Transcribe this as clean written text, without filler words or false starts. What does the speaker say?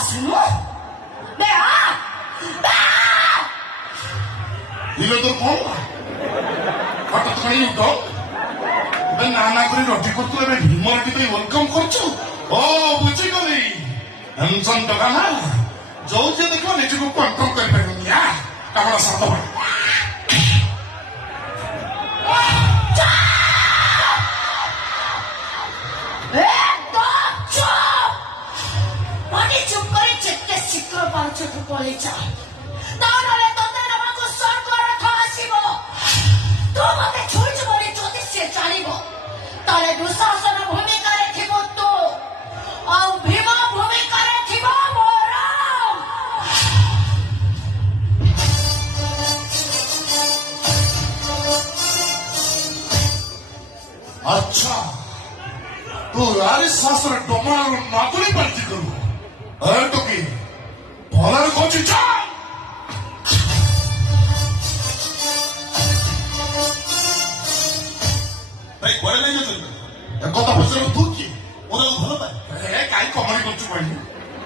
আসুন দিল তোর কম হঠাৎ করে উঠো না না করে রটি করতে হবে ভীমরটি তুই ওয়েলকম করছো ও বুঝি গলি টেনশন টাকা না ଯୋଉ ଯିଏ ଦେଖିବ ନିଜକୁ କଣ୍ଟ୍ରୋଲ କରିପାରିବନି ଆମର ସାତ চুপ করে চেককে শীঘ্র পাঁচটু পড়ে যা তাহলে তোদের আমাকে সরকার আসিব তো মতে ছুঁচ বলে যদি সে জানিব তাহলে দুঃশাসন ভূমিকারে থিব তো ଆଉ ଭୀମ ଭୂମିକାରେ ଥିବ ମୋର अच्छा तू यार शास्त्र डोमार नातुरी पार्टी करू अरे तो की भलार कोची जा ଭାଇ କୁଆଡେ ନେଇଯାଉଛନ୍ତି? କଥା ପଚାର ତୁ କି ମୋର ଭଲ ପାଏ କାହିଁ କମେଡି କରୁଛୁ କହିଲୁ